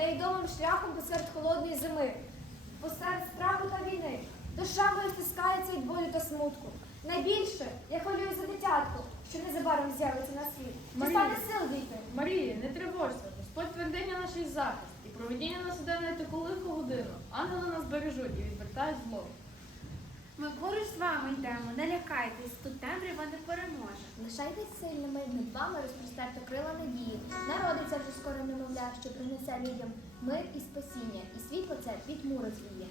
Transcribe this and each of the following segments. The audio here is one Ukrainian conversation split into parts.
невідомим шляхом посеред холодної зими, посеред страху та війни. Душа моя стискається від болю та смутку. Найбільше я хвилюю за дитятку, що незабаром з'явиться на світ. Чи стане сил дійти? Марія, не тривожся, Господь твердиня наш захист, і проведіння нас у в таку лиху годину. Ангели нас бережуть і відвертають зло. Ми поруч з вами йдемо, не лякайтесь, тут темрява не переможе. Лишайтесь сильними, над вами розпростерто крила надії. Народиться вже скоро немовля, що принесе людям мир і спасіння, і світло це під муру звіє.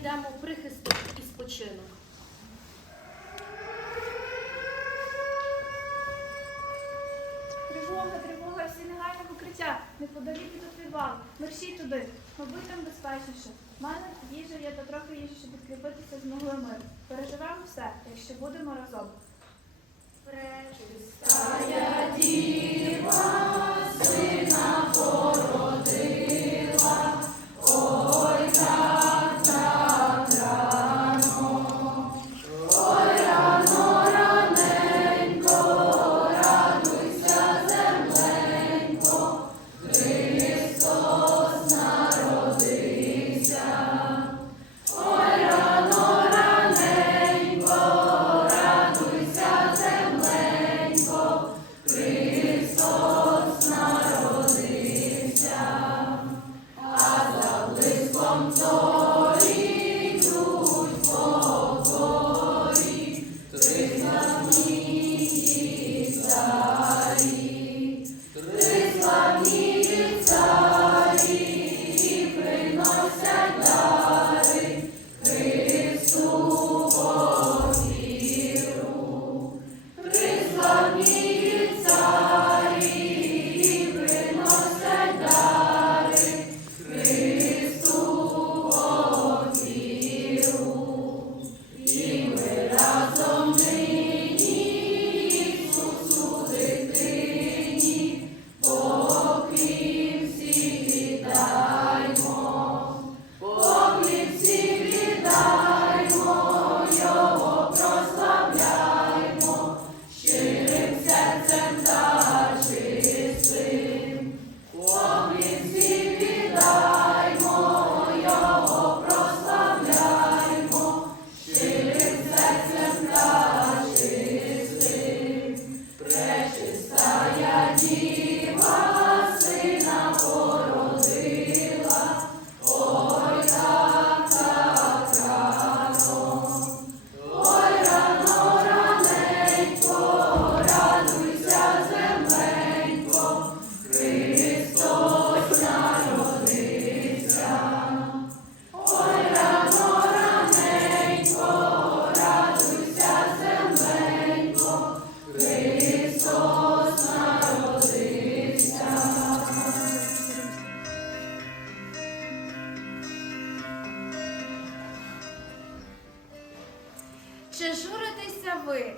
Знайдемо прихисток і спочинок. Тривога, тривога, всі негайно в укриття. Неподалік від підвал. Мерщій туди. Мабуть, там безпечніше. В мене їжа є та трохи їжі, щоб підкріпитися змогли ми. Переживемо все, якщо будемо разом.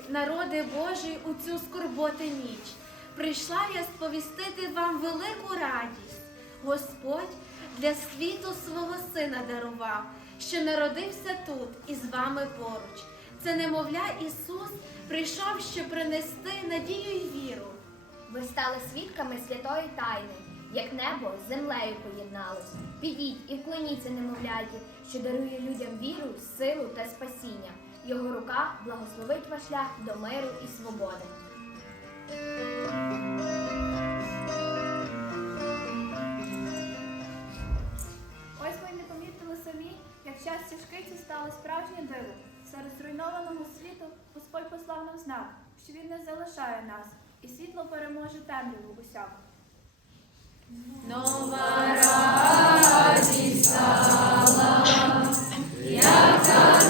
Народи Божий, у цю скорботи ніч? Прийшла я сповістити вам велику радість. Господь для світу свого сина дарував, що народився тут і з вами поруч. Це немовля Ісус прийшов, щоб принести надію й віру. Ви стали свідками святої тайни, як небо з землею поєдналось. Підіть і вклоніться немовляті, що дарує людям віру, силу та спасіння. Його рука благословить ваш шлях до миру і свободи. Ось ми не помітили самі, як час тяжкий це стало справжнє диво. Серед зруйнованого світу Господь послав нам знак, що Він не залишає нас, і світло переможе темряву усяку. Нова радість стала, яка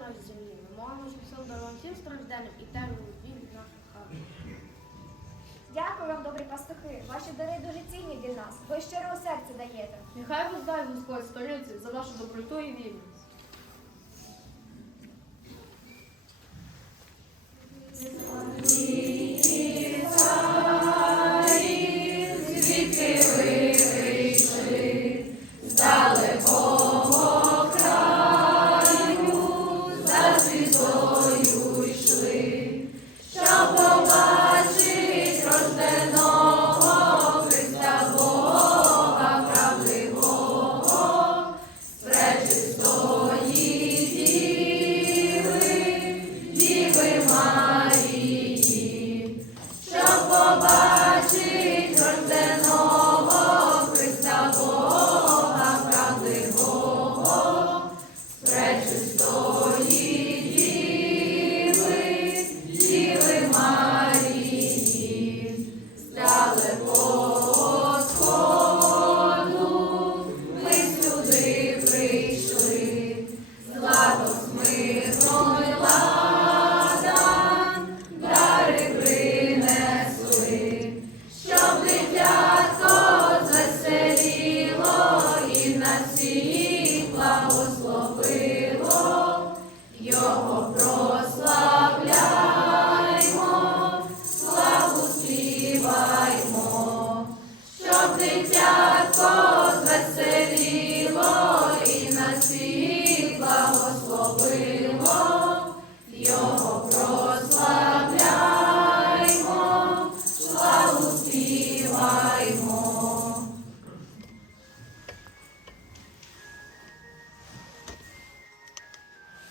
мир землі. Ми маємо всім всім стражденням і термін від наших хат. Дякую вам, добрі пастухи. Ваші дари дуже цінні для нас. Ви щирого серця даєте. Нехай воздасть Господь столиці за вашу доброту і вірність.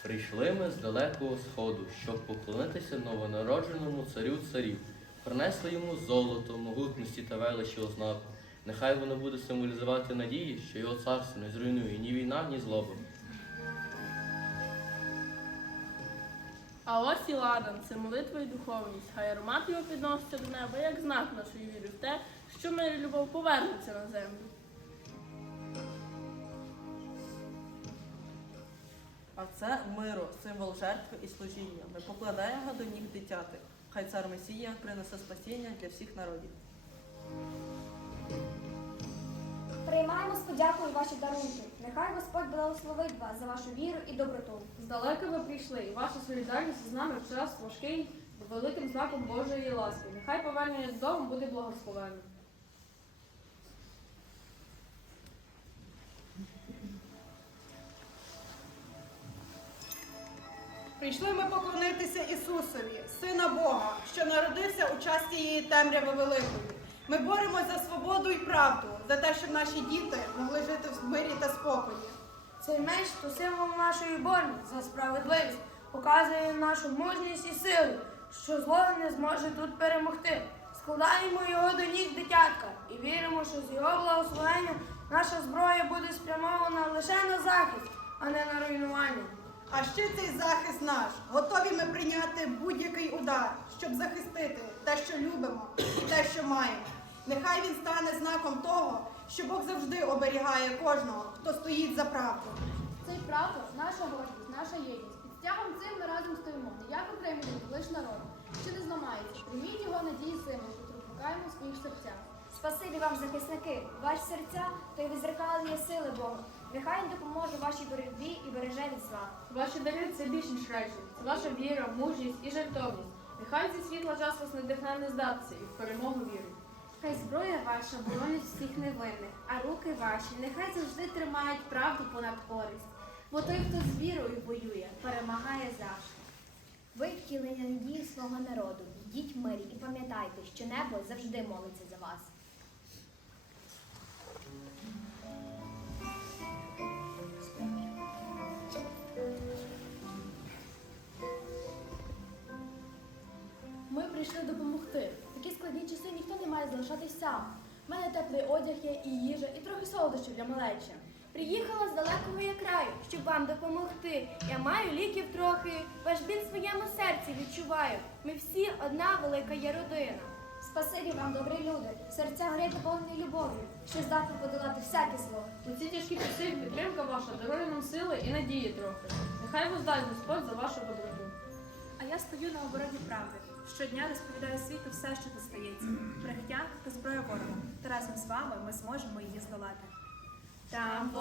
Прийшли ми з далекого сходу, щоб поклонитися новонародженому царю царів. Принесли йому золото, могутності та величі ознаку. Нехай воно буде символізувати надії, що його царство не зруйнує ні війна, ні злоба. А ось і ладан, це молитва і духовність. Хай аромат його підноситься до неба, як знак нашої віри в те, що мир і любов повернуться на землю. А це миро, символ жертви і служіння. Ми покладаємо до ніг дитяти. Хай цар Месія принесе спасіння для всіх народів. Приймаємо з подякою ваші дарунки. Нехай Господь благословить вас за вашу віру і доброту. Здалека ви прийшли, і ваша солідарність з нами в час важкий великим знаком Божої ласки. Нехай повернення додому буде благословенним. Прийшли ми поклонитися Ісусові, Сина Бога, що народився у час цієї темряви великої. Ми боремось за свободу і правду, за те, щоб наші діти могли жити в мирі та спокої. Цей меч то символ нашої боротьби за справедливість, показує нашу мужність і силу, що зло не зможе тут перемогти. Складаємо його до ніг дитятка і віримо, що з його благословенням наша зброя буде спрямована лише на захист, а не на руйнування. А ще цей захист наш. Готові ми прийняти будь-який удар, щоб захистити те, що любимо, і те, що маємо. Нехай він стане знаком того, що Бог завжди оберігає кожного, хто стоїть за правду. Цей прапор наша гордість, наша єдність. Під стягом цим ми разом стоїмо, не як окремі люди, лиш народ, що не зламається. Прийміть його надії символ, котру плекаємо в своїх серцях. Спасибі вам, захисники, ваші серця то й відзеркалення сили Бога. Нехай він допоможе вашій боротьбі і береже від зла. Ваші дари це більш ніж речі. Це ваша віра, мужність і жертовність. Нехай зі світла час вас надихне не здатися і в перемогу вірить. Хай зброя ваша боронить всіх невинних, а руки ваші нехай завжди тримають правду понад користь. Бо той, хто з вірою воює, перемагає завжди. Ви втілення надії свого народу. Йдіть в мирі і пам'ятайте, що небо завжди молиться за вас. Прийшли допомогти. В такі складні часи ніхто не має залишатись сам. У мене теплий одяг є і їжа, і трохи солодощів для малечі. Приїхала з далекого я краю, щоб вам допомогти. Я маю ліків трохи, ваш біль в своєму серці відчуваю. Ми всі одна велика є родина. Спасибі вам, добрі люди, серця горять наповнені любов'ю, що здатні подолати всяке зло. У ці тяжкі часи підтримка ваша дарує нам сили і надії трохи. Нехай воздасть Господь за вашу доброту. А я стою на обороні правди. Щодня розповідаю світу все, що достається, стається. Брехня та зброя ворога. Та разом з вами ми зможемо її здолати. Там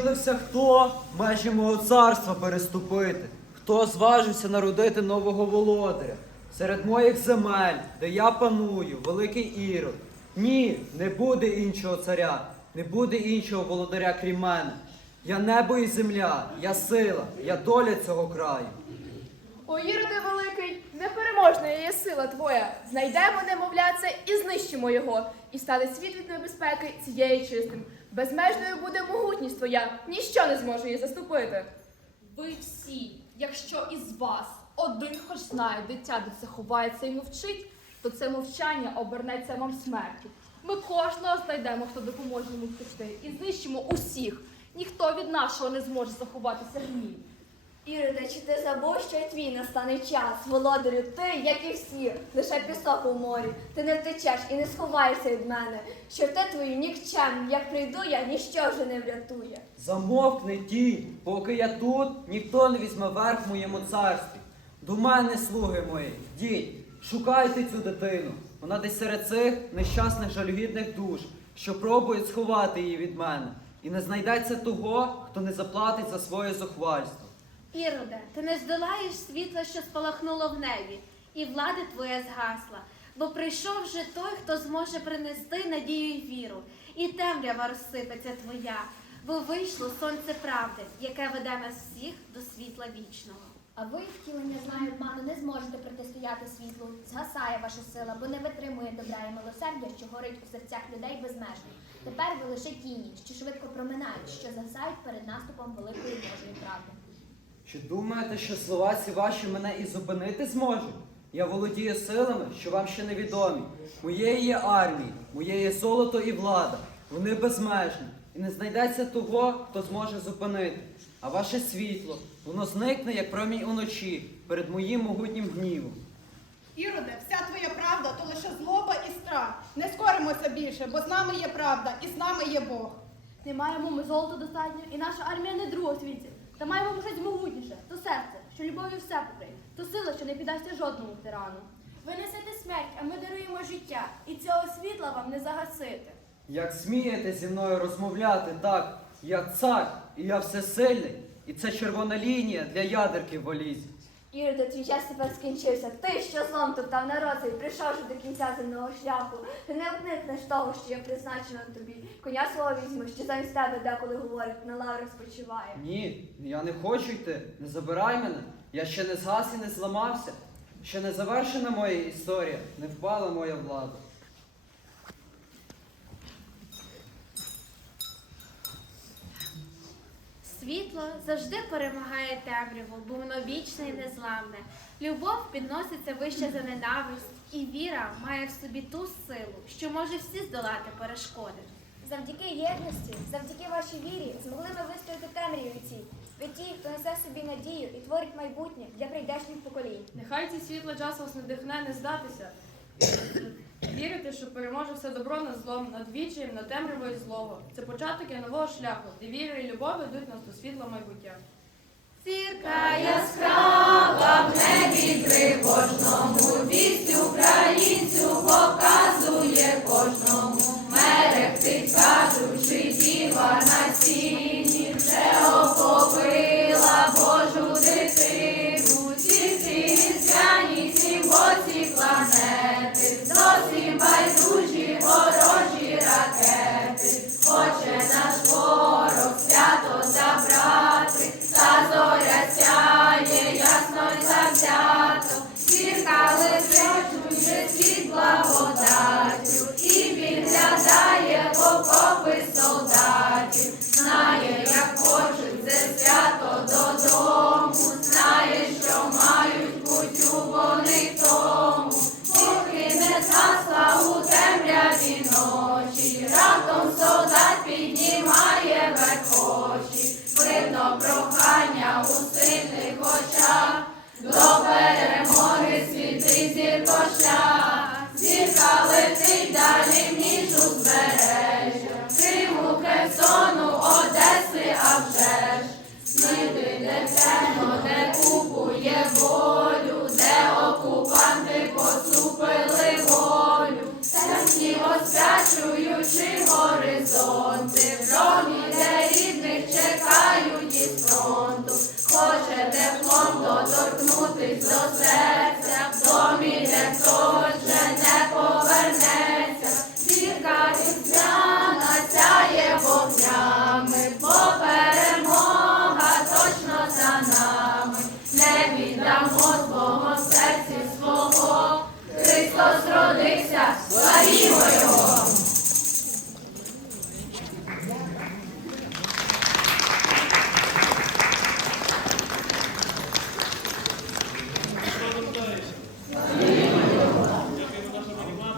Насмілився хто межі мого царства переступити, хто зважився народити нового володаря серед моїх земель, де я паную, великий ірод. Ні, не буде іншого царя, не буде іншого володаря крім мене. Я небо і земля, я сила, я доля цього краю. О, Іроде великий, непереможна є сила твоя. Знайдемо немовля це і знищимо його, і стане світ від небезпеки цієї чистим. Безмежною буде могутність твоя, ніщо не зможе її заступити. Ви всі, якщо із вас один хоч знає, дитя де це ховається і мовчить, то це мовчання обернеться вам смертю. Ми кожного знайдемо, хто допоможе йому втекти, і знищимо усіх. Ніхто від нашого не зможе заховатися гнів. Іроде, чи ти забув, що твій настане час? Володарю, ти, як і всі, лише пісок у морі. Ти не втечеш і не сховаєшся від мене. Що ти твою нікчем, як прийду я, ніщо вже не врятує. Замовкни ті, поки я тут, ніхто не візьме верх моєму царстві. До мене, слуги мої, йдіть, шукайте цю дитину. Вона десь серед цих нещасних жалюгідних душ, що пробують сховати її від мене. І не знайдеться того, хто не заплатить за своє зухвальство. Іроде, ти не здолаєш світла, що спалахнуло в небі, і влада твоя згасла, бо прийшов вже той, хто зможе принести надію й віру, і темрява розсипеться твоя, бо вийшло сонце правди, яке веде нас всіх до світла вічного. А ви, втілення знаю обману, не зможете протистояти світлу. Згасає ваша сила, бо не витримує добра і милосердя, що горить у серцях людей безмежно. Тепер ви лише тіні, що швидко проминають, що згасають перед наступом великої Божої правди. Чи думаєте, що слова ці ваші мене і зупинити зможуть? Я володію силами, що вам ще невідомі. Моєї є армії, моє є золото і влада. Вони безмежні. І не знайдеться того, хто зможе зупинити. А ваше світло, воно зникне, як промінь уночі, перед моїм могутнім гнівом. Іроде, вся твоя правда то лише злоба і страх. Не скоримося більше, бо з нами є правда і з нами є Бог. Не маємо ми золота достатньо, і наша армія не друга в світі. Та маємо щось могутніше, то серце, що любові все покриє, то сила, що не піддасться жодному тирану. Ви несете смерть, а ми даруємо життя, і цього світла вам не загасити. Як смієте зі мною розмовляти так? Я цар, і я всесильний. І це червона лінія для ядерки в валізі. Іроде, твій час тепер скінчився. Ти, що злом топтав народ цей, прийшовши до кінця земного шляху. Ти не обникнеш того, що я призначена тобі. Коня свого візьму, що замість тебе деколи говорить, на лаврах спочиває. Ні, я не хочу йти. Не забирай мене. Я ще не згас і не зламався. Ще не завершена моя історія, не впала моя влада. Світло завжди перемагає темряву, бо воно вічне і незламне. Любов підноситься вище за ненависть, і віра має в собі ту силу, що може всі здолати перешкоди. Завдяки єдності, завдяки вашій вірі, змогли ми вистояти темряві цій. Ви ті, хто несе собі надію і творить майбутнє для прийдешніх поколінь. Нехай ці світла час вас надихне не здатися. Вірити, що переможе все добро над злом, над вічаєм, над темрявою злого. Це початок і нового шляху, де віра і любов ведуть нас до світла майбуття. Зірка яскрава в небі кожному вість українцю показує кожному. Мерехтить, Темні освячуючи горизонти, в домі, де рідних чекають із фронту, хоче теплом доторкнутись до серця, славімо Його!